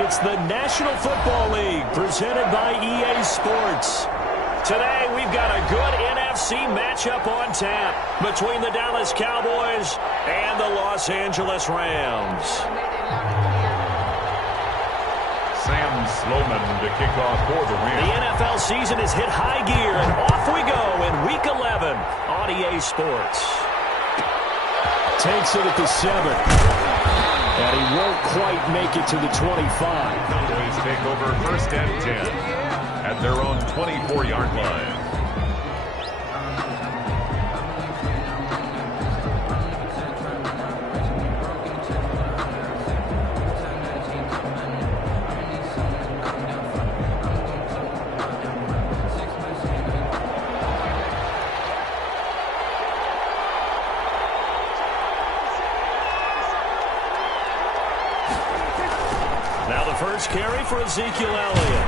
It's the National Football League presented by EA Sports. Today, we've got a good NFC matchup on tap between the Dallas Cowboys and the Los Angeles Rams. Sam Sloman to kick off for the Rams. The NFL season has hit high gear, and off we go in Week 11 on EA Sports. Takes it at the 7. And he won't quite make it to the 25. Cowboys take over first and 10 at their own 24-yard line. First carry for Ezekiel Elliott.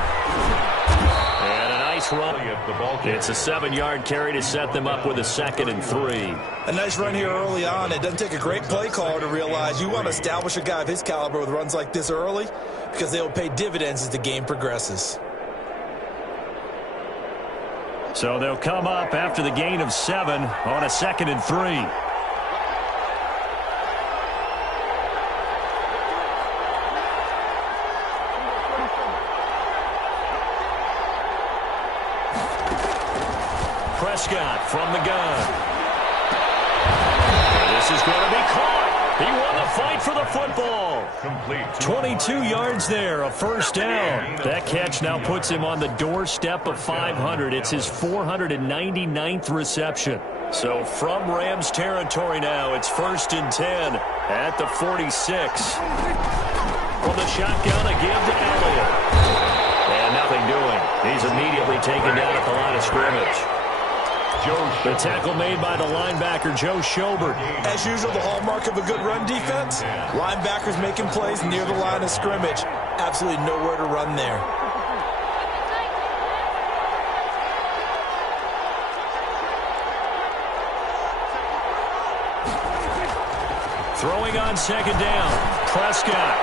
And a nice run. It's a 7-yard carry to set them up with a 2nd and 3. A nice run here early on. It doesn't take a great play caller to realize you want to establish a guy of his caliber with runs like this early because they will pay dividends as the game progresses. So they'll come up after the gain of 7 on a 2nd and 3. Prescott from the gun. This is going to be caught. He won the fight for the football. Complete. 22 yards there, a first down. That catch now puts him on the doorstep of 500. It's his 499th reception. So from Rams territory now, it's 1st and 10 at the 46. From the shotgun, a give to Elliott. And nothing doing. He's immediately taken down at the line of scrimmage. The tackle made by the linebacker, Joe Schobert. As usual, the hallmark of a good run defense, linebackers making plays near the line of scrimmage. Absolutely nowhere to run there. Throwing on 2nd down, Prescott.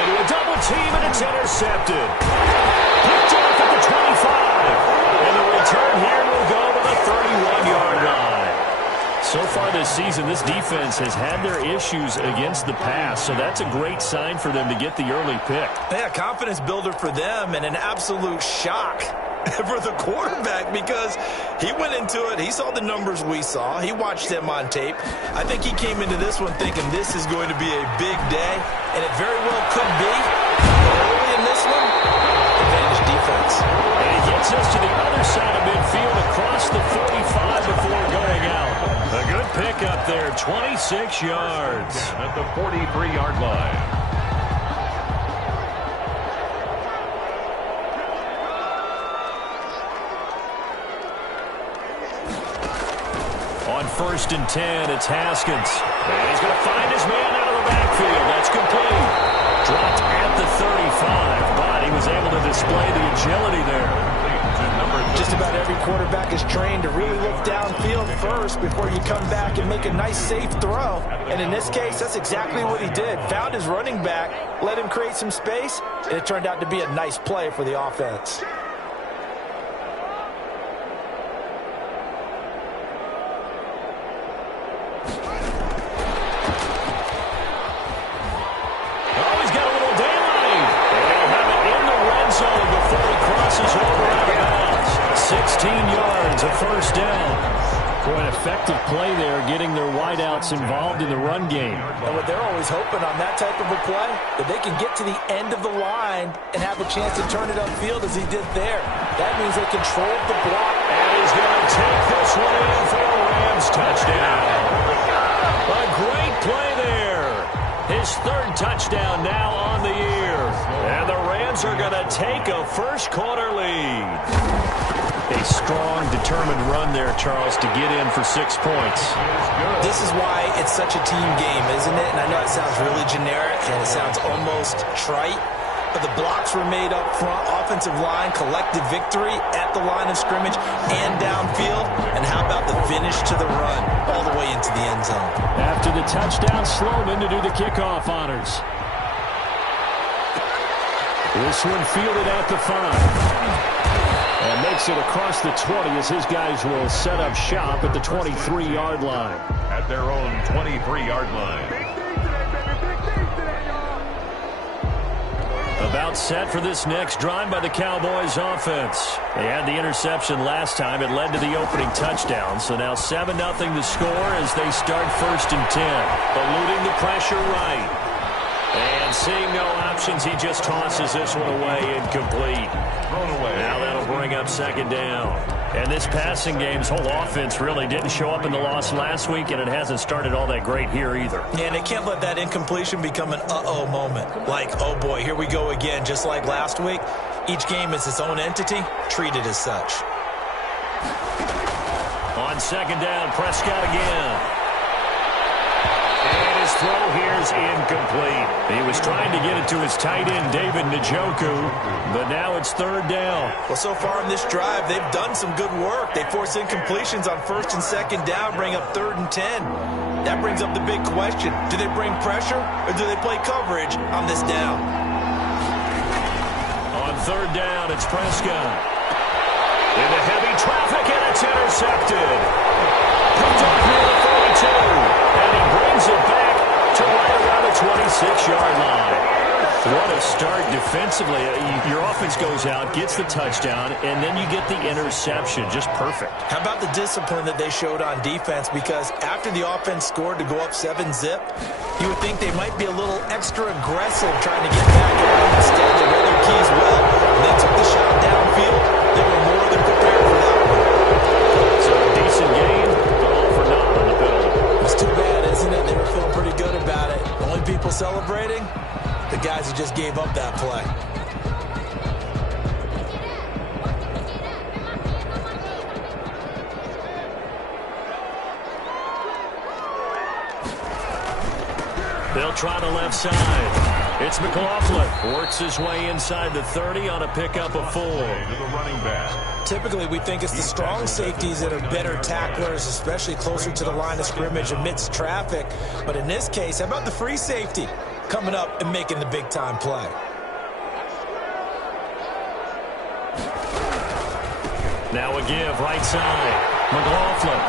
Into a double team, and it's intercepted. Picked off at the 25. And the return here will go to the 31-yard line. So far this season, this defense has had their issues against the pass, so that's a great sign for them to get the early pick. Yeah, confidence builder for them and an absolute shock for the quarterback because he went into it. He saw the numbers we saw. He watched them on tape. I think he came into this one thinking this is going to be a big day, and it very well could be. Early in this one, advantage defense. And he gets us to the other side of midfield across the 45 before going out. A good pickup there, 26 yards. At the 43-yard line. On 1st and 10, it's Haskins. And he's going to find his man out of the backfield. That's complete. Dropped at the 35, but he was able to display the agility there. Just about every quarterback is trained to really look downfield first before you come back and make a nice, safe throw. And in this case, that's exactly what he did. Found his running back, let him create some space, and it turned out to be a nice play for the offense. He's got a little daylight. And he'll have it in the red zone before he crosses over out of bounds. 16 yards, a first down. For an effective play there, getting their wideouts involved in the run game. And what they're always hoping on that type of a play, that they can get to the end of the line and have a chance to turn it upfield as he did there. That means they controlled the block. And he's going to take this one in for a Rams touchdown. A great play there. His 3rd touchdown now on the year. And the Rams are going to take a first-quarter lead. A strong, determined run there, Charles, to get in for 6 points. This is why it's such a team game, isn't it? And I know it sounds really generic and it sounds almost trite, but the blocks were made up front, offensive line, collective victory at the line of scrimmage and downfield. And how about the finish to the run all the way into the end zone? After the touchdown, Sloman to do the kickoff honors. This one fielded at the 5. And makes it across the 20 as his guys will set up shop at the 23-yard line. At their own 23-yard line. About set for this next drive by the Cowboys offense. They had the interception last time. It led to the opening touchdown. So now 7-0 the score as they start 1st and 10. Eluding the pressure right. And seeing no options, he just tosses this one away, incomplete. Thrown away. Now that'll bring up 2nd down. And this passing game's whole offense really didn't show up in the loss last week, and it hasn't started all that great here either. Yeah, and they can't let that incompletion become an uh-oh moment. Like, oh boy, here we go again, just like last week. Each game is its own entity, treat it as such. On 2nd down, Prescott again. And his throw here's incomplete. He was trying to get it to his tight end, David Njoku, but now it's 3rd down. Well, so far in this drive, they've done some good work. They force incompletions on 1st and 2nd down, bring up 3rd and 10. That brings up the big question. Do they bring pressure or do they play coverage on this down? On 3rd down, it's Prescott. Into heavy traffic, and it's intercepted. Picked off near the 42, and he brings it back to right around the 26-yard line. What a start defensively. Your offense goes out, gets the touchdown, and then you get the interception. Just perfect. How about the discipline that they showed on defense? Because after the offense scored to go up 7-zip, you would think they might be a little extra aggressive trying to get back at it. Instead, they read their keys well, and they took the shot downfield. They were more than prepared for that one. So a decent game, but all for naught on the penalty. It's too bad, isn't it? They were feeling pretty good about it. Only people celebrating? The guys who just gave up that play. They'll try the left side. It's McLaughlin. Works his way inside the 30 on a pickup of 4. To the running back. Typically, we think it's the strong safeties that are better tacklers, especially closer to the line of scrimmage amidst traffic. But in this case, how about the free safety coming up and making the big-time play? Now a give, right side. McLaughlin.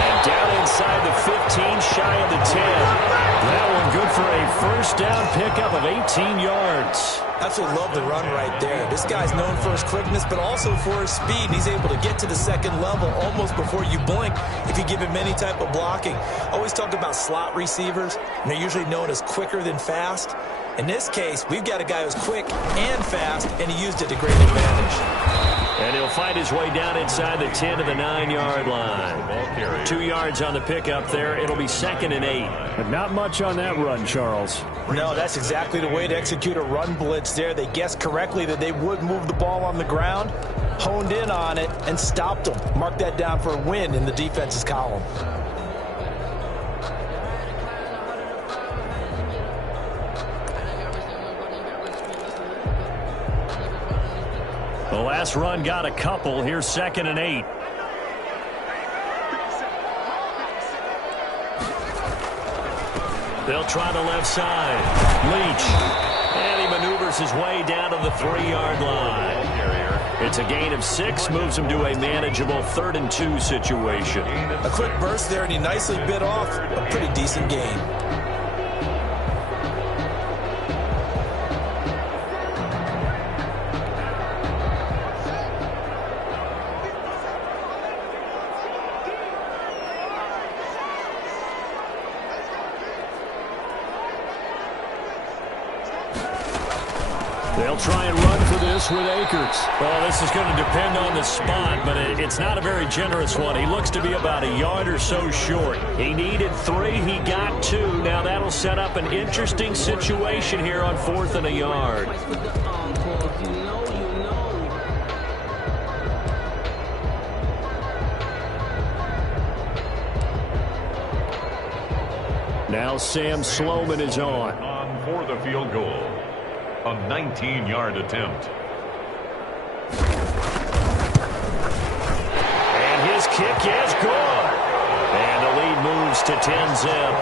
And down inside the 15, shy of the 10. That one good for a 1st down pickup of 18 yards. Absolutely love the run right there. This guy's known for his quickness, but also for his speed. He's able to get to the 2nd level almost before you blink if you give him any type of blocking. Always talk about slot receivers, and they're usually known as quicker than fast. In this case, we've got a guy who's quick and fast, and he used it to great advantage. And he'll fight his way down inside the 10 to the 9-yard line. 2 yards on the pickup there. It'll be 2nd and 8. But not much on that run, Charles. No, that's exactly the way to execute a run blitz there. They guessed correctly that they would move the ball on the ground, honed in on it, and stopped them. Mark that down for a win in the defense's column. The last run got a couple. Here's 2nd and 8. They'll try the left side. Leach. And he maneuvers his way down to the 3-yard line. It's a gain of 6. Moves him to a manageable 3rd and 2 situation. A quick burst there, and he nicely bit off a pretty decent gain. They'll try and run for this with Akers. Well, this is going to depend on the spot, but it's not a very generous one. He looks to be about a yard or so short. He needed 3. He got 2. Now that'll set up an interesting situation here on 4th and a yard. Now Sam Sloman is on. On for the field goal. A 19-yard attempt. And his kick is good. And the lead moves to 10-zip.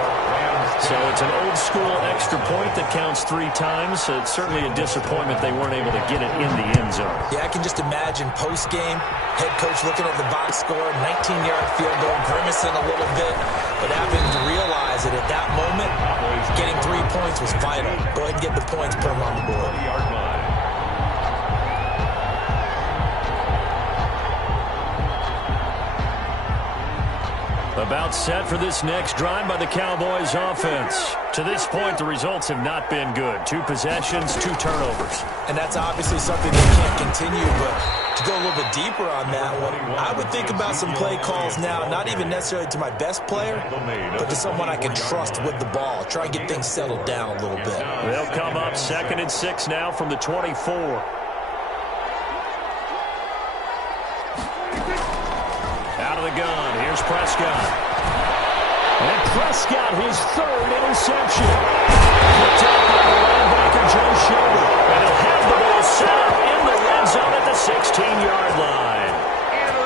So it's an old-school extra point that counts 3 times. So it's certainly a disappointment they weren't able to get it in the end zone. Yeah, I can just imagine post-game, head coach looking at the box score, 19-yard field goal, grimacing a little bit, but having to realize that at that moment, getting 3 points was vital. Go ahead and get the points, put them on the board. About set for this next drive by the Cowboys offense. To this point, the results have not been good. 2 possessions, 2 turnovers. And that's obviously something that can't continue, but to go a little bit deeper on that one, I would think about some play calls now, not even necessarily to my best player, but to someone I can trust with the ball. Try and get things settled down a little bit. They'll come up 2nd and 6 now from the 24. Out of the gun, here's Prescott. And Prescott, his 3rd interception. Picked up by the linebacker, Joe Schobert. And he'll have the ball set up in the red zone at the 16-yard line.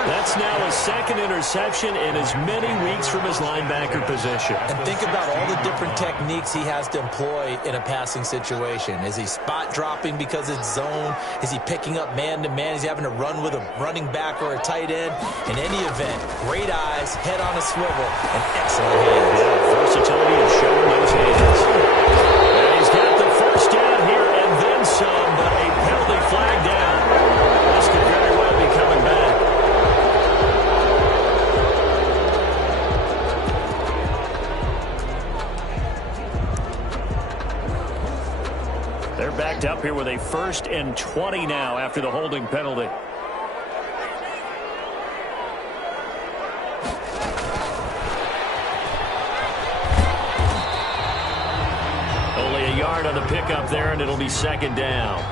That's now his 2nd interception in as many weeks from his linebacker position. And think about all the different techniques he has to employ in a passing situation. Is he spot dropping because it's zone? Is he picking up man-to-man? Is he having to run with a running back or a tight end? In any event, great eyes, head on a swivel, and excellent hands. Yeah, versatility and showing those hands. And he's got the first down here and then some, but a penalty flag down. This could very well be coming back. They're backed up here with a 1st and 20 now after the holding penalty. Only a yard on the pickup there, and it'll be 2nd down.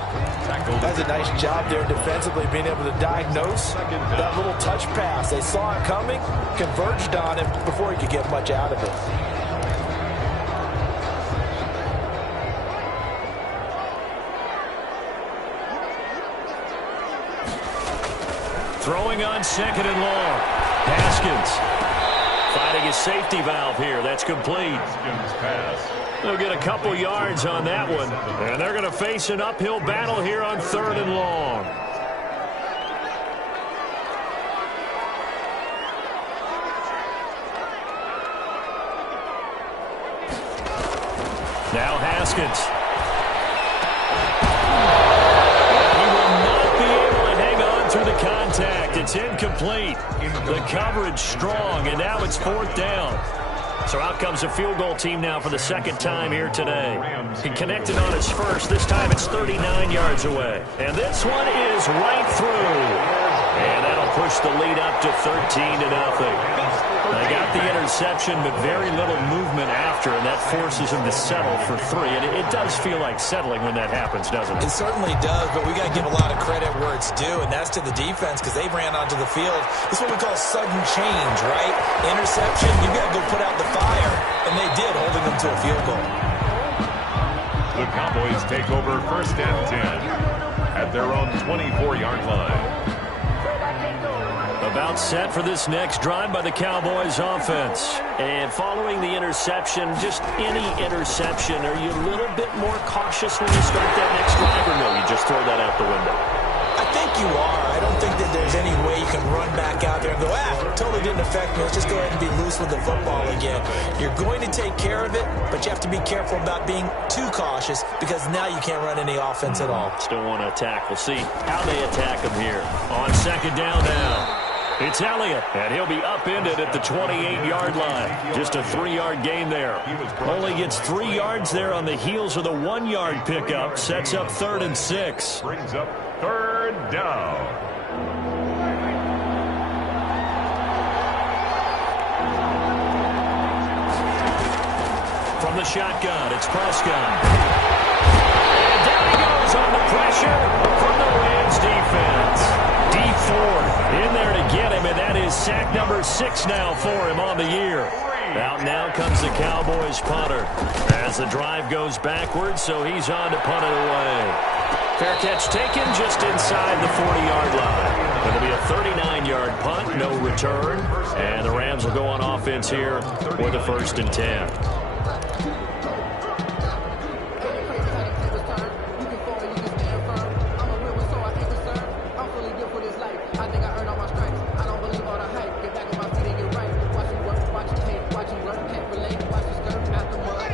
That's a nice job there defensively, being able to diagnose that little touch pass. They saw it coming, converged on him before he could get much out of it. Throwing on 2nd and long. Haskins finding his safety valve here. That's complete. They'll get a couple yards on that one. And they're going to face an uphill battle here on 3rd and long. Now Haskins. He will not be able to hang on through the contact. It's incomplete. The coverage strong, and now it's 4th down. So out comes a field goal team now for the 2nd time here today. He connected on his first. This time it's 39 yards away. And this one is right through. And that'll push the lead up to 13-0. They got the interception, but very little movement after, and that forces him to settle for 3. And it does feel like settling when that happens, doesn't it? It certainly does, but we got to give a lot of credit where it's due, and that's to the defense because they ran onto the field. This is what we call sudden change, right? Interception, you got to go put out the fire, and they did, holding them to a field goal. The Cowboys take over 1st and 10 at their own 24-yard line. About set for this next drive by the Cowboys offense. And following the interception, just any interception, are you a little bit more cautious when you start that next drive, or no, you just throw that out the window? I think you are. I don't think that there's any way you can run back out there and go, totally didn't affect me. Let's just go ahead and be loose with the football again. You're going to take care of it, but you have to be careful about being too cautious because now you can't run any offense at all. Still want to attack. We'll see how they attack him here. On 2nd down now. It's Elliott, and he'll be upended at the 28-yard line. Just a 3-yard gain there. Only gets 3 yards there on the heels of the 1-yard pickup. Sets up 3rd and 6. Brings up 3rd down. From the shotgun, it's Prescott. And down he goes on the pressure from the Rams defense. Ford in there to get him, and that is sack number 6 now for him on the year. Out now comes the Cowboys punter as the drive goes backwards, so he's on to punt it away. Fair catch taken just inside the 40-yard line. It'll be a 39-yard punt, no return. And the Rams will go on offense here for the 1st and 10.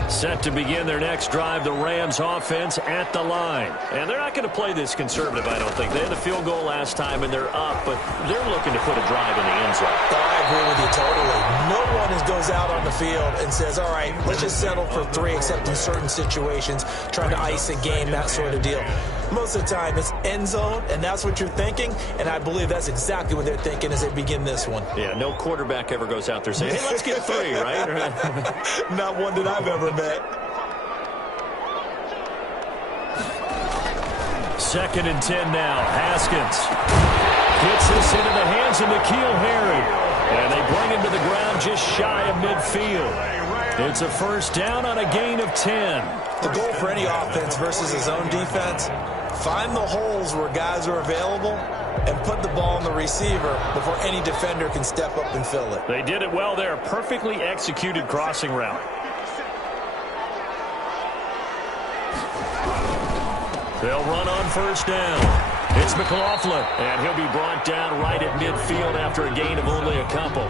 Set to begin their next drive, the Rams offense at the line. And they're not going to play this conservative, I don't think. They had the field goal last time, and they're up, but they're looking to put a drive in the end zone. I agree with you totally. No one goes out on the field and says, all right, let's just settle for 3, except in certain situations, trying to ice a game, that sort of deal. Most of the time, it's end zone, and that's what you're thinking, and I believe that's exactly what they're thinking as they begin this one. Yeah, no quarterback ever goes out there saying, hey, let's get 3, right? Not one that I've ever met. 2nd and 10 now. Haskins gets this into the hands of N'Keal Harry. And they bring him to the ground just shy of midfield. It's a 1st down on a gain of 10. The goal for any offense versus his own defense, find the holes where guys are available and put the ball on the receiver before any defender can step up and fill it. They did it well there. Perfectly executed crossing route. They'll run on 1st down. It's McLaughlin, and he'll be brought down right at midfield after a gain of only a couple.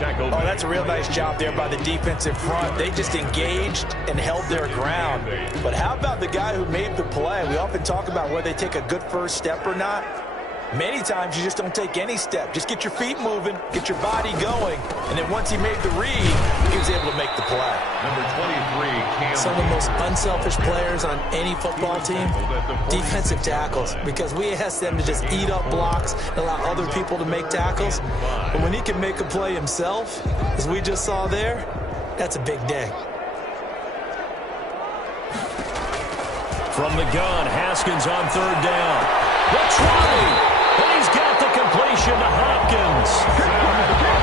Oh, that's a real nice job there by the defensive front. They just engaged and held their ground. But how about the guy who made the play? We often talk about whether they take a good first step or not. Many times you just don't take any step. Just get your feet moving, get your body going, and then once he made the read, he was able to make the play. Number 23, Cam. Some of the most unselfish players on any football team, defensive tackles, because we ask them to just eat up blocks and allow other people to make tackles. But when he can make a play himself, as we just saw there, that's a big day. From the gun, Haskins on 3rd down. The trolley! And he's got the completion to Hopkins.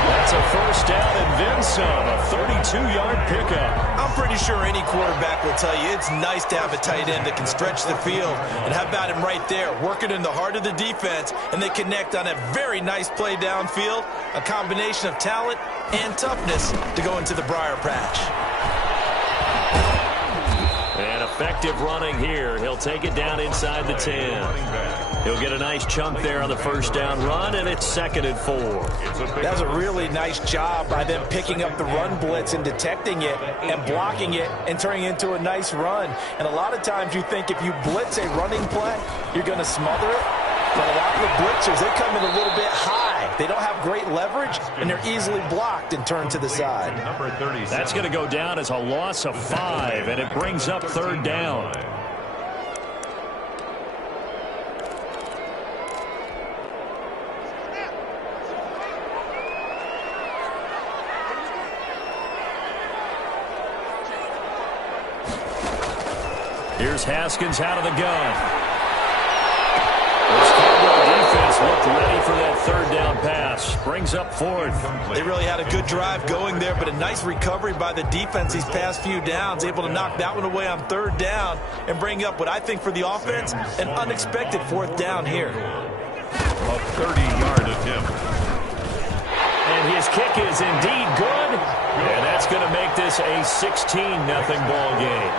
That's a 1st down and then some, a 32-yard pickup. I'm pretty sure any quarterback will tell you it's nice to have a tight end that can stretch the field. And how about him right there, working in the heart of the defense, and they connect on a very nice play downfield, a combination of talent and toughness to go into the briar patch. And effective running here. He'll take it down inside the 10. He'll get a nice chunk there on the 1st down run, and it's 2nd and 4. That was a really nice job by them picking up the run blitz and detecting it and blocking it and turning it into a nice run. And a lot of times you think if you blitz a running play, you're going to smother it. But a lot of the blitzers, they come in a little bit high. They don't have great leverage, and they're easily blocked and turned to the side. That's going to go down as a loss of 5, and it brings up 3rd down. Here's Haskins out of the gun. This Cowboy defense looked ready for that 3rd down pass. Brings up 4th. They really had a good drive going there, but a nice recovery by the defense these past few downs, able to knock that one away on 3rd down and bring up what I think for the offense, an unexpected 4th down here. A 30-yard attempt. And his kick is indeed good. And that's going to make this a 16-0 ball game.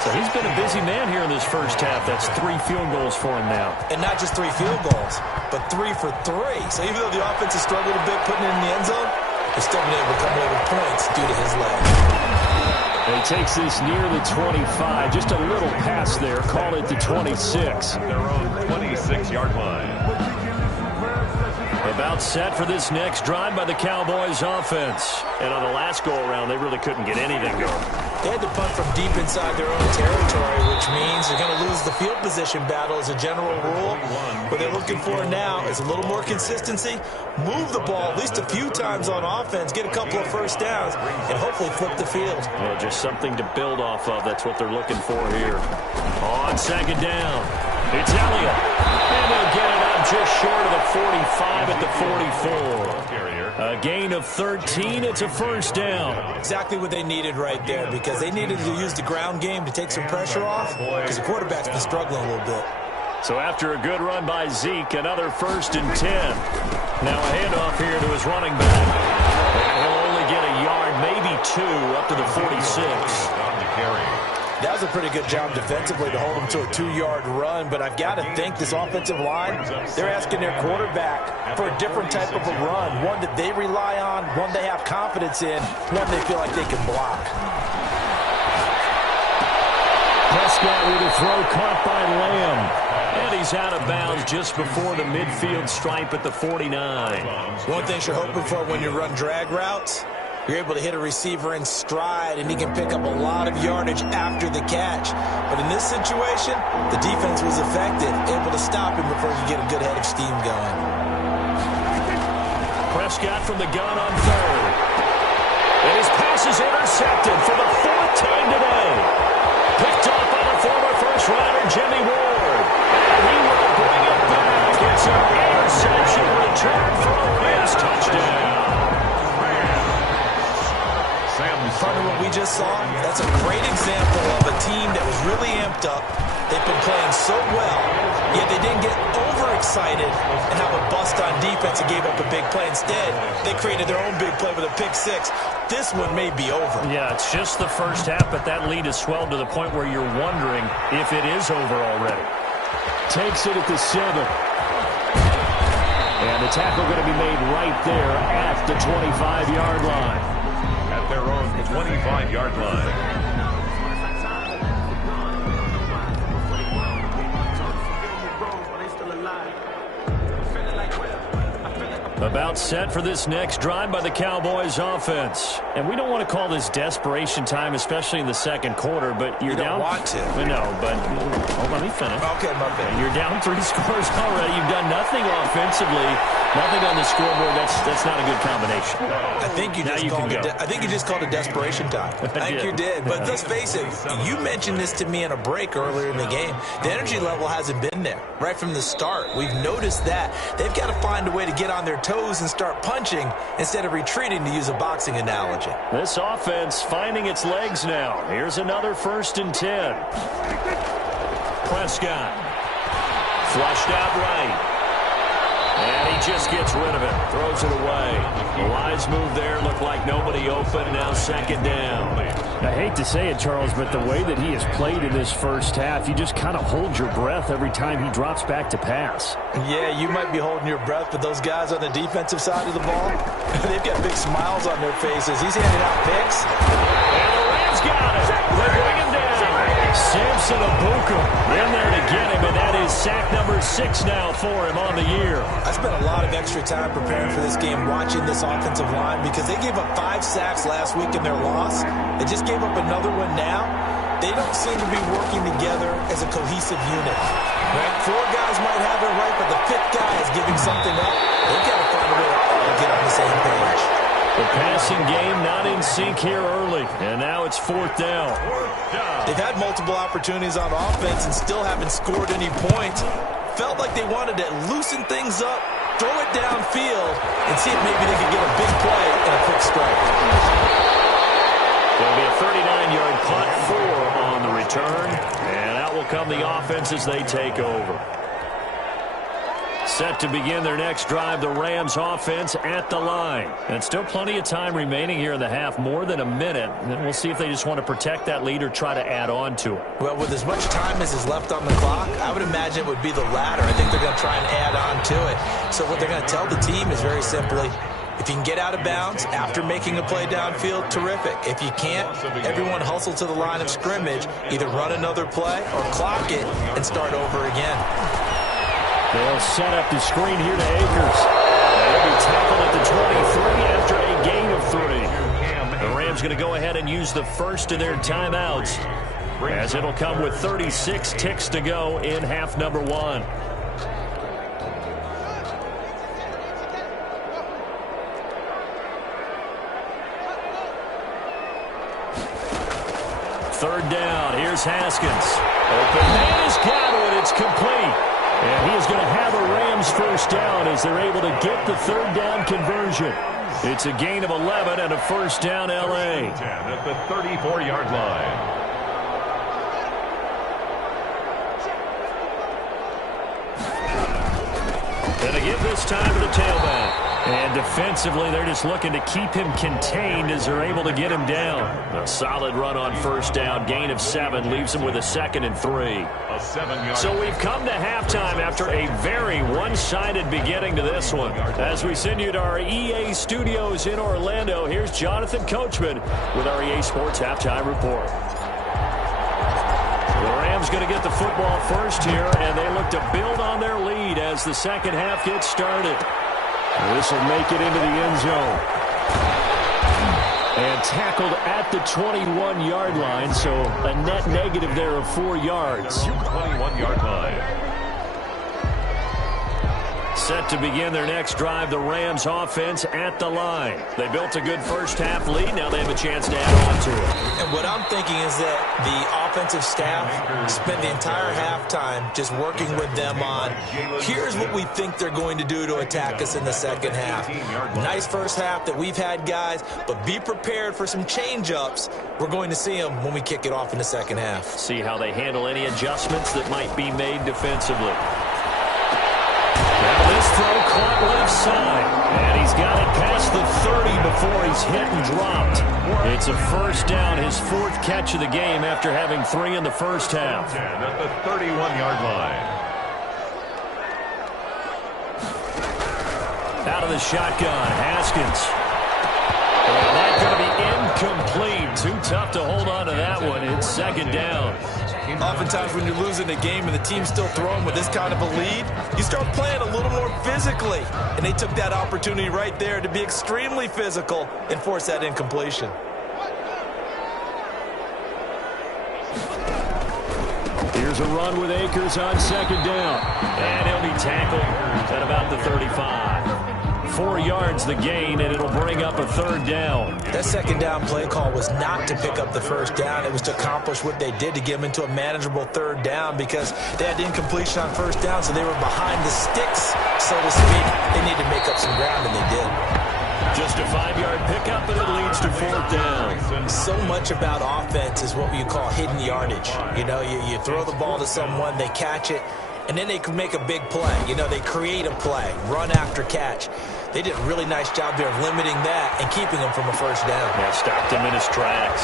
So he's been a busy man here in this 1st half. That's 3 field goals for him now. And not just 3 field goals, but 3 for 3. So even though the offense has struggled a bit putting it in the end zone, they've still been able to come away with points due to his leg. He takes this near the 25, just a little pass there. Call it the 26. Their own 26-yard line. About set for this next drive by the Cowboys offense. And on the last go-around, they really couldn't get anything going. They had to punt from deep inside their own territory, which means they're going to lose the field position battle as a general rule. What they're looking for now is a little more consistency, move the ball at least a few times on offense, get a couple of 1st downs, and hopefully flip the field. Well, just something to build off of. That's what they're looking for here. On 2nd down, it's Elliott. And they'll get it up just short of the 45 at the 44. Carrier. A gain of 13. It's a first down. Exactly what they needed right there, because they needed to use the ground game to take some pressure off, because the quarterback's been struggling a little bit. So after a good run by Zeke, another 1st and 10. Now a handoff here to his running back. And he'll only get a yard, maybe 2, up to the 46. That was a pretty good job defensively to hold him to a 2-yard run, but I've got to think this offensive line, they're asking their quarterback for a different type of a run, one that they rely on, one they have confidence in, one they feel like they can block. Prescott with a throw caught by Lamb. And he's out of bounds just before the midfield stripe at the 49. One thing you're hoping for when you run drag routes, you're able to hit a receiver in stride, and he can pick up a lot of yardage after the catch. But in this situation, the defense was effective, able to stop him before he get a good head of steam going. Prescott from the gun on 3rd. And his pass is intercepted for the 4th time today. Picked off by the former first-rounder Jimmy Ward. And he will bring it back. It's an interception return for a Rams touchdown. Part of what we just saw, that's a great example of a team that was really amped up. They've been playing so well, yet they didn't get overexcited and have a bust on defense and gave up a big play. Instead, they created their own big play with a pick 6. This one may be over. Yeah, it's just the first half, but that lead has swelled to the point where you're wondering if it is over already. Takes it at the 7. And the tackle going to be made right there at the 25-yard line. At their own 25-yard line. About set for this next drive by the Cowboys offense. And we don't want to call this desperation time, especially in the second quarter, but you're down. You don't want to. No, but let me finish. Okay, my bad. You're down 3 scores already. You've done nothing offensively, nothing on the scoreboard. That's not a good combination. I think you just called it desperation time. I think you did. But let's face it, you mentioned this to me in a break earlier in the game. The energy level hasn't been there right from the start. We've noticed that. They've got to find a way to get on their toes and start punching instead of retreating, to use a boxing analogy. This offense finding its legs now. Here's another 1st and 10. Prescott flushed out right. And he just gets rid of it. Throws it away. The wise move there. Looked like nobody open. Now 2nd down. I hate to say it, Charles, but the way that he has played in this first half, you just kind of hold your breath every time he drops back to pass. Yeah, you might be holding your breath, but those guys on the defensive side of the ball, they've got big smiles on their faces. He's handing out picks. And the Rams got it. They bring him down. Samson Abuka in there to get him, and that is sack number 6 now for him on the year. I spent a lot of extra time preparing for this game, watching this offensive line, because they gave up 5 sacks last week in their loss. They just gave up another one now. They don't seem to be working together as a cohesive unit. Right? 4 guys might have it right, but the 5th guy is giving something up. They've got to find a way to get on the same page. The passing game not in sync here early, and now it's 4th down. They've had multiple opportunities on offense and still haven't scored any points. Felt like they wanted to loosen things up, throw it downfield, and see if maybe they could get a big play and a quick strike. There'll be a 39-yard punt, 4 on the return, and out will come the offense as they take over. Set to begin their next drive, the Rams offense at the line. And still plenty of time remaining here in the half, more than a minute. And we'll see if they just want to protect that lead or try to add on to it. Well, with as much time as is left on the clock, I would imagine it would be the latter. I think they're going to try and add on to it. So what they're going to tell the team is very simply, if you can get out of bounds after making a play downfield, terrific. If you can't, everyone hustle to the line of scrimmage, either run another play or clock it and start over again. They'll set up the screen here to Akers. They'll be tackled at the 23 after a gain of 3. The Rams going to go ahead and use the first of their timeouts, as it'll come with 36 ticks to go in half number 1. Third down. Here's Haskins. Open man has got it. It's complete. And he is going to have a Rams first down as they're able to get the 3rd down conversion. It's a gain of 11 and a first down, L.A. 10 at the 34-yard line. And a give this time to the tailback. And defensively, they're just looking to keep him contained as they're able to get him down. A solid run on first down. Gain of 7 leaves him with a 2nd and 3. So we've come to halftime after a very one-sided beginning to this one. As we send you to our EA studios in Orlando, here's Jonathan Coachman with our EA Sports Halftime Report. The Rams going to get the football first here, and they look to build on their lead as the second half gets started. This will make it into the end zone. And tackled at the 21-yard line, so a net negative there of 4 yards. 21-yard line. Set to begin their next drive, the Rams offense at the line. They built a good first half lead. Now they have a chance to add on to it. And what I'm thinking is that the offensive staff spent the entire halftime just working with them on, here's what we think they're going to do to attack us in the second half. Nice first half that we've had, guys, but be prepared for some change-ups. We're going to see them when we kick it off in the second half. See how they handle any adjustments that might be made defensively. Now this throw caught left side, and he's got it past the 30 before he's hit and dropped. It's a first down, his 4th catch of the game after having 3 in the first half. 10 at the 31-yard line. Out of the shotgun, Haskins. And that's going to be incomplete. Too tough to hold on to that one. It's second down. Oftentimes when you're losing a game and the team's still throwing with this kind of a lead, you start playing a little more physically. And they took that opportunity right there to be extremely physical and force that incompletion. Here's a run with Akers on second down. And he'll be tackled at about the 35. 4 yards the gain, and it'll bring up a 3rd down. That second down play call was not to pick up the first down. It was to accomplish what they did, to get them into a manageable 3rd down, because they had incompletion on first down, so they were behind the sticks, so to speak. They needed to make up some ground, and they did. Just a 5-yard pickup, and it leads to 4th down. So much about offense is what you call hidden yardage. You know, you throw the ball to someone, they catch it, and then they can make a big play. You know, they create a play, run after catch. They did a really nice job there of limiting that and keeping him from a first down. Yeah, stopped him in his tracks.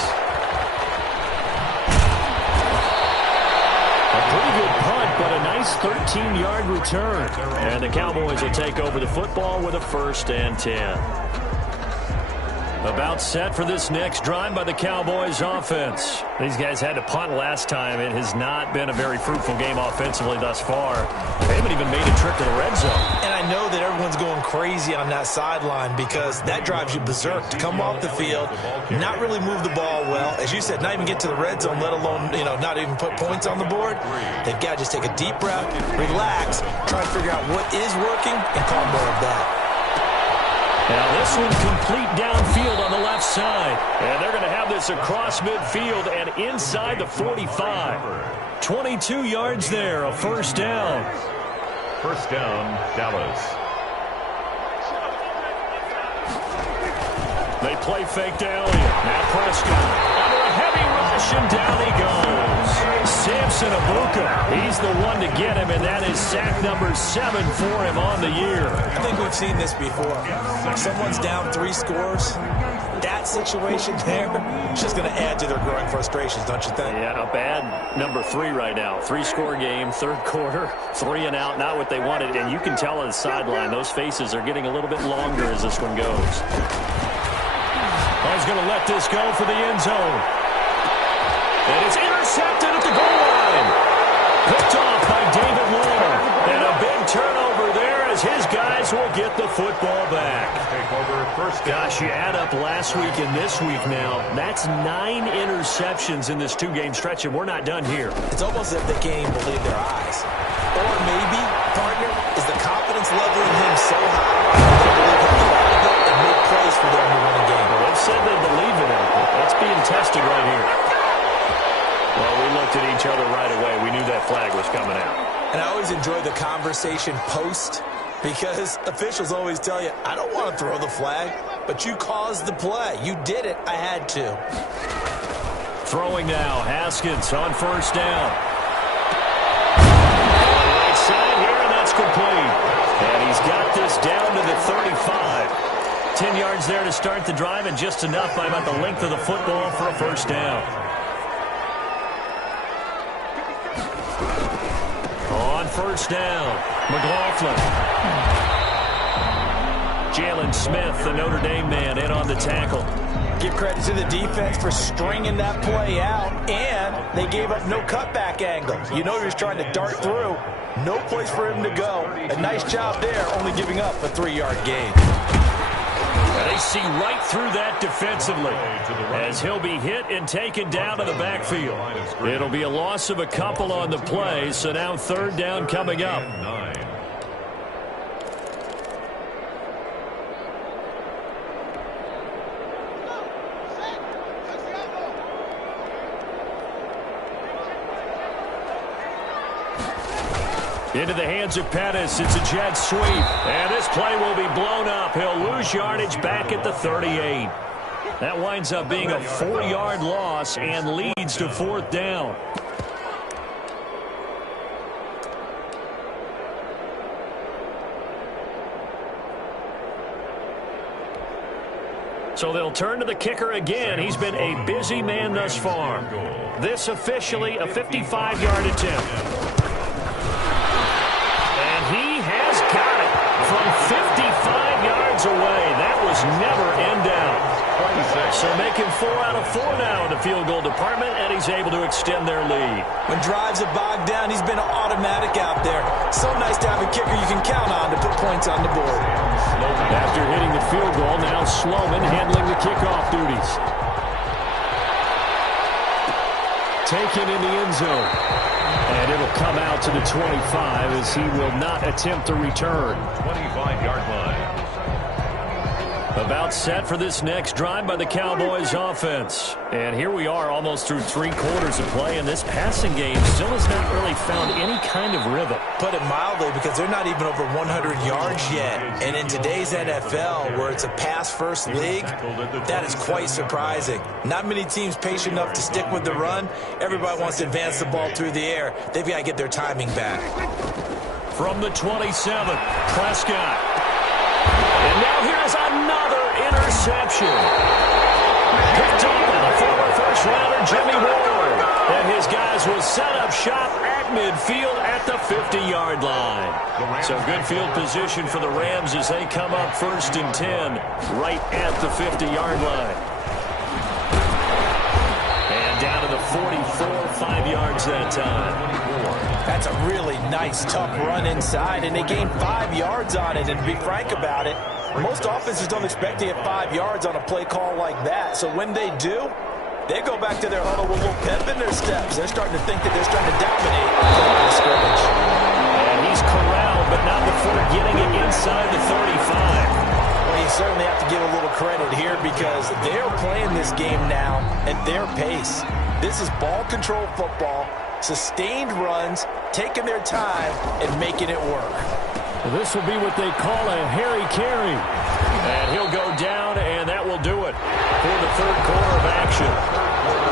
A pretty good punt, but a nice 13-yard return. And the Cowboys will take over the football with a 1st and 10. About set for this next drive by the Cowboys offense. These guys had to punt last time. It has not been a very fruitful game offensively thus far. They haven't even made a trip to the red zone. And I know that everyone's going crazy on that sideline because that drives you berserk to come off the field, not really move the ball well. As you said, not even get to the red zone, let alone, not even put points on the board. They've got to just take a deep breath, relax, try to figure out what is working, and call more of that. Now this one complete downfield on the left side. And they're going to have this across midfield and inside the 45. 22 yards there, a first down. First down, Dallas. They play fake to Elliott. Now Prescott under a heavy rush, and down he goes. Samson Abuka, he's the one to get him, and that is sack number 7 for him on the year. I think we've seen this before. Someone's down 3 scores. That situation there is just going to add to their growing frustrations, don't you think? Yeah, a bad number 3 right now. 3-score game, 3rd quarter, 3 and out, not what they wanted. And you can tell on the sideline, those faces are getting a little bit longer as this one goes. He's going to let this go for the end zone. And it's intercepted at the goal line. Picked off by David Moore. And a big turnover there as his guys will get the football back. Gosh, you add up last week and this week now. That's 9 interceptions in this 2-game stretch, and we're not done here. It's almost as if they can't even believe their eyes. Or maybe, partner, is the confidence level in him so high that they believe he'll get out of it and make plays for them to win a game. Well, they've said they believe in him. That's being tested right here. Well, we looked at each other right away. We knew that flag was coming out. And I always enjoy the conversation post because officials always tell you, I don't want to throw the flag. but you caused the play. You did it. I had to. Throwing now, Haskins on first down. Right side here, and that's complete. And he's got this down to the 35. 10 yards there to start the drive, and just enough by about the length of the football for a first down. On first down, McLaughlin. Jalen Smith, the Notre Dame man, in on the tackle. Give credit to the defense for stringing that play out, and they gave up no cutback angle. You know he was trying to dart through. No place for him to go. A nice job there, only giving up a 3-yard gain. They see right through that defensively as he'll be hit and taken down to the backfield. It'll be a loss of a couple on the play, so now third down coming up. Into the hands of Pettis. It's a jet sweep. And this play will be blown up. He'll lose yardage back at the 38. That winds up being a 4-yard loss and leads to fourth down. So they'll turn to the kicker again. He's been a busy man thus far. This officially a 55-yard attempt. From 55 yards away. That was never in doubt. So making 4 out of 4 now in the field goal department, and he's able to extend their lead. When drives are bogged down, he's been an automatic out there. So nice to have a kicker you can count on to put points on the board. After hitting the field goal, now Sloman handling the kickoff duties. Taken in the end zone. And it'll come out to the 25 as he will not attempt to return. 25-yard line. About set for this next drive by the Cowboys offense. And here we are almost through 3 quarters of play, and this passing game still has not really found any kind of rhythm. Put it mildly, because they're not even over 100 yards yet. And in today's NFL, where it's a pass-first league, that is quite surprising. Not many teams patient enough to stick with the run. Everybody wants to advance the ball through the air. They've got to get their timing back. From the 27, Prescott. And now here's another interception. Picked up by the former first-rounder Jimmy Ward. And his guys will set up shop at midfield at the 50-yard line. So good field position for the Rams as they come up 1st and 10 right at the 50-yard line. And down to the 44, 5 yards that time. That's a really nice, tough run inside, and they gained 5 yards on it. And to be frank about it, most offenses don't expect to get 5 yards on a play call like that. So when they do, they go back to their huddle with a little pep in their steps. They're starting to think that they're starting to dominate the scrimmage. And he's corralled, but not before getting it inside the 35. Well, you certainly have to give a little credit here because they're playing this game now at their pace. This is ball control football. Sustained runs, taking their time, and making it work. Well, this will be what they call a Harry carry. And he'll go down, and that will do it for the third quarter of action.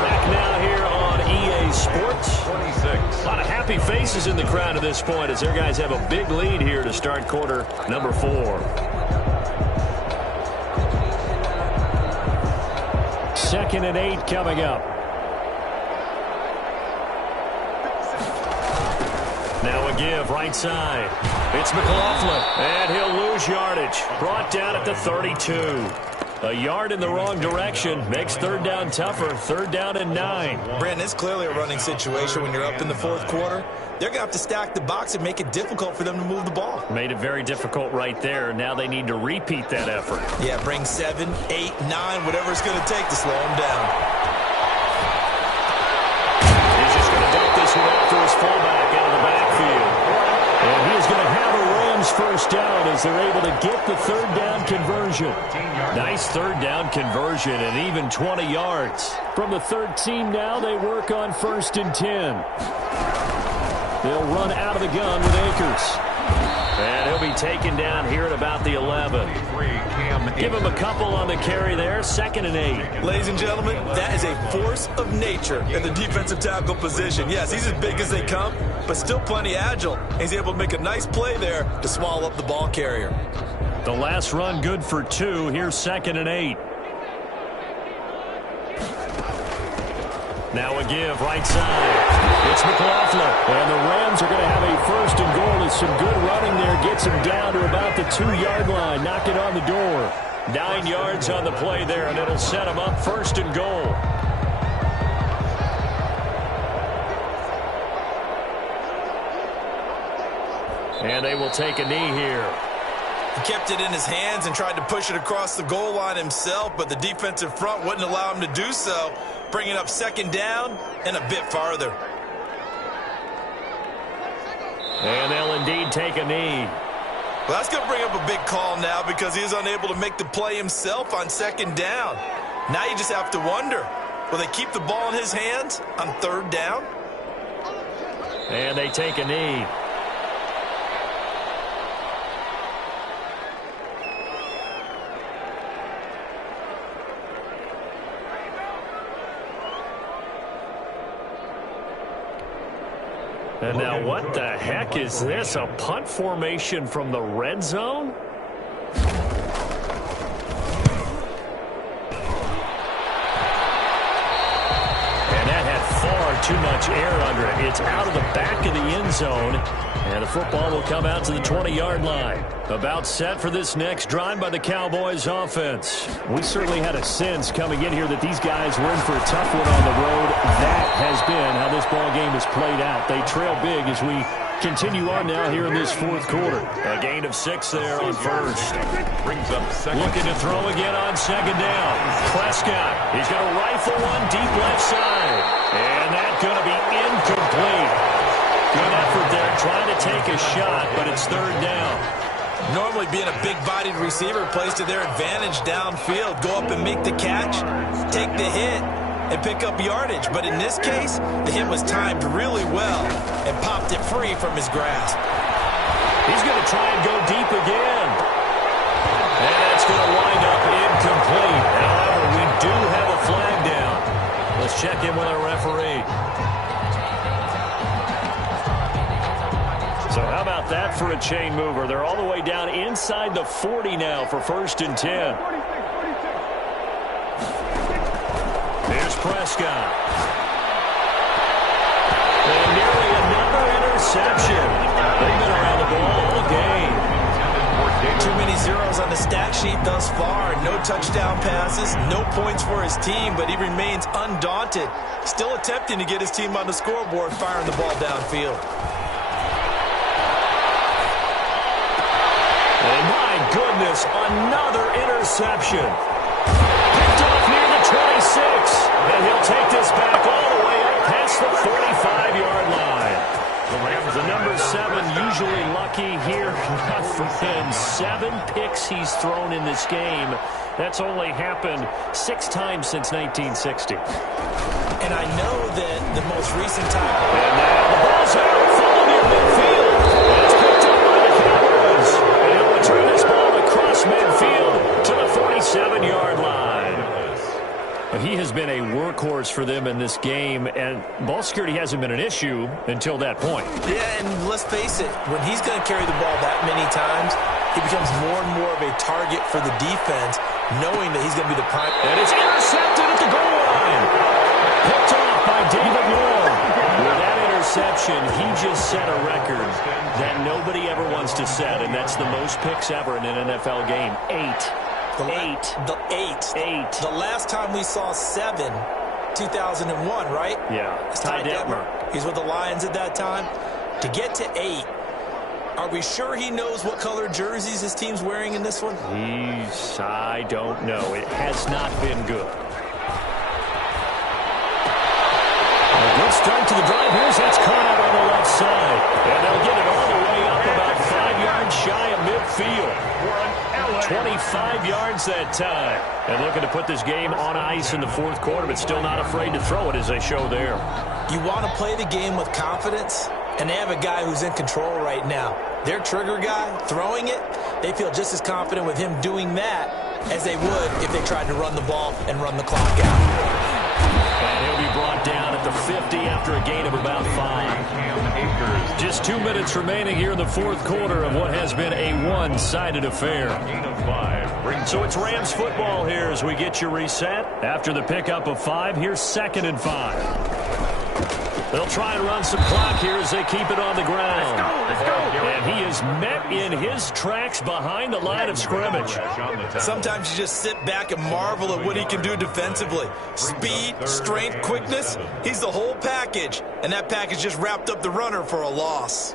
Back now here on EA Sports. 26. A lot of happy faces in the crowd at this point as their guys have a big lead here to start quarter number 4. 2nd and 8 coming up. Now a give, right side. It's McLaughlin, and he'll lose yardage. Brought down at the 32. A yard in the wrong direction makes third down tougher. 3rd down and 9. Brandon, it's clearly a running situation when you're up in the 4th quarter. They're going to have to stack the box and make it difficult for them to move the ball. Made it very difficult right there. Now they need to repeat that effort. Yeah, bring 7, 8, 9, whatever it's going to take to slow them down. He's just going to dump this one off to his fullback out of the backfield. And he is going to have a Rams first down as they're able to get the 3rd down conversion. Nice 3rd down conversion and even 20 yards. From the 13 now, they work on 1st and 10. They'll run out of the gun with Akers. And he'll be taken down here at about the 11. Give him a couple on the carry there, 2nd and 8. Ladies and gentlemen, that is a force of nature in the defensive tackle position. Yes, he's as big as they come, but still plenty agile. He's able to make a nice play there to swallow up the ball carrier. The last run good for 2. Here's 2nd and 8. Now a give, right side. It's McLaughlin. And the Rams are going to have a 1st and goal. As some good running there gets him down to about the 2-yard line. Knock it on the door. 9 yards on the play there, and it'll set him up 1st and goal. And they will take a knee here. He kept it in his hands and tried to push it across the goal line himself, but the defensive front wouldn't allow him to do so, bringing up 2nd down and a bit farther. And they'll indeed take a knee. Well, that's going to bring up a big call now because he is unable to make the play himself on 2nd down. Now you just have to wonder, will they keep the ball in his hands on 3rd down? And they take a knee. And now what the heck is this? A punt formation from the red zone? And that had far too much air under it. It's out of the back of the end zone. And the football will come out to the 20-yard line. About set for this next drive by the Cowboys offense. We certainly had a sense coming in here that these guys were in for a tough one on the road. That has been how this ball game has played out. They trail big as we continue on now here in this 4th quarter. A gain of 6 there on 1st. Brings up 2nd. Looking to throw again on 2nd down. Prescott, he's going to rifle one deep left side. And that's going to be incomplete. Good effort there, trying to take a shot, but it's 3rd down. Normally being a big-bodied receiver plays to their advantage downfield. Go up and make the catch, take the hit, and pick up yardage. But in this case, the hit was timed really well and popped it free from his grasp. He's going to try and go deep again. And that's going to wind up incomplete. However, we do have a flag down. Let's check in with our referee. So how about that for a chain mover? They're all the way down inside the 40 now for 1st and 10. Here's Prescott. And nearly another interception. They've been around the ball all game. Too many zeros on the stat sheet thus far. No touchdown passes, no points for his team, but he remains undaunted. Still attempting to get his team on the scoreboard, firing the ball downfield. And my goodness, another interception. Picked off near the 26. And he'll take this back all the way up past the 45-yard line. The number 7 usually lucky here. Not for him. 7 picks he's thrown in this game. That's only happened 6 times since 1960. And I know that the most recent time. And now the ball's out, falling near midfield. It's picked up by the Cowboys. And he'll return this ball across midfield to the 47-yard line. He has been a workhorse for them in this game, and ball security hasn't been an issue until that point. Yeah, and let's face it, when he's going to carry the ball that many times, he becomes more and more of a target for the defense, knowing that he's going to be the prime. And it's intercepted at the goal line. Picked off by David Moore. With that interception, he just set a record that nobody ever wants to set, and that's the most picks ever in an NFL game. 8. The last time we saw 7, 2001, right? Yeah. Ty Detmer. He's with the Lions at that time. To get to 8, are we sure he knows what color jerseys his team's wearing in this one? I don't know. It has not been good. A good start to the drive. Here's that's caught out on the left side. And they'll get it all the way up about 5 yards shy of midfield. 25 yards that time. And looking to put this game on ice in the 4th quarter, but still not afraid to throw it as they show there. You want to play the game with confidence, and they have a guy who's in control right now. Their trigger guy, throwing it, they feel just as confident with him doing that as they would if they tried to run the ball and run the clock out. And he'll be brought down at the 50 after a gain of about 5. Just 2 minutes remaining here in the fourth quarter of what has been a one-sided affair. So it's Rams football here as we get you reset. After the pickup of 5, here's 2nd and 5. They'll try and run some clock here as they keep it on the ground. Let's go. And he is met in his tracks behind the line of scrimmage. Sometimes you just sit back and marvel at what he can do defensively. Speed, strength, quickness, he's the whole package. And that package just wrapped up the runner for a loss.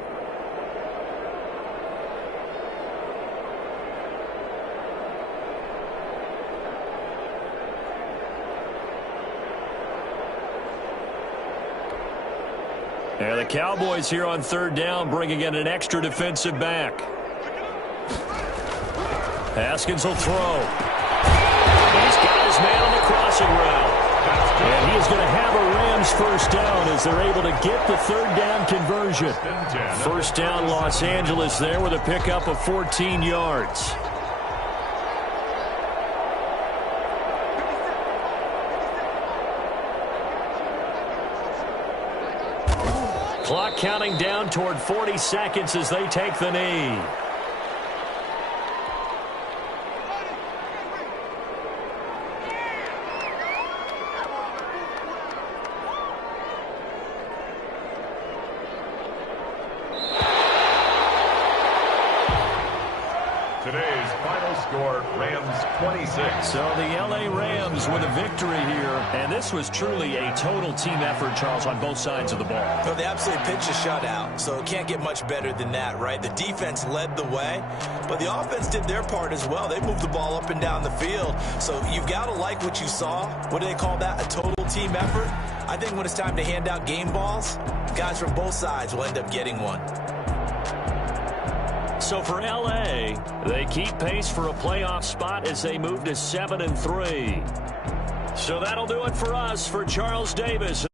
And the Cowboys here on 3rd down, bringing in an extra defensive back. Haskins will throw. He's got his man on the crossing route. And he is going to have a Rams first down as they're able to get the 3rd down conversion. First down, Los Angeles there with a pickup of 14 yards. Clock counting down toward 40 seconds as they take the knee. Today's final score, Rams 26. So the L.A. Rams with a victory here. And this was truly a total team effort, Charles, on both sides of the ball. Well, they absolutely pitched a shutout, so it can't get much better than that, right? The defense led the way, but the offense did their part as well. They moved the ball up and down the field. So you've got to like what you saw. What do they call that? A total team effort? I think when it's time to hand out game balls, guys from both sides will end up getting one. So for L.A., they keep pace for a playoff spot as they move to 7-3. So that'll do it for us. For Charles Davis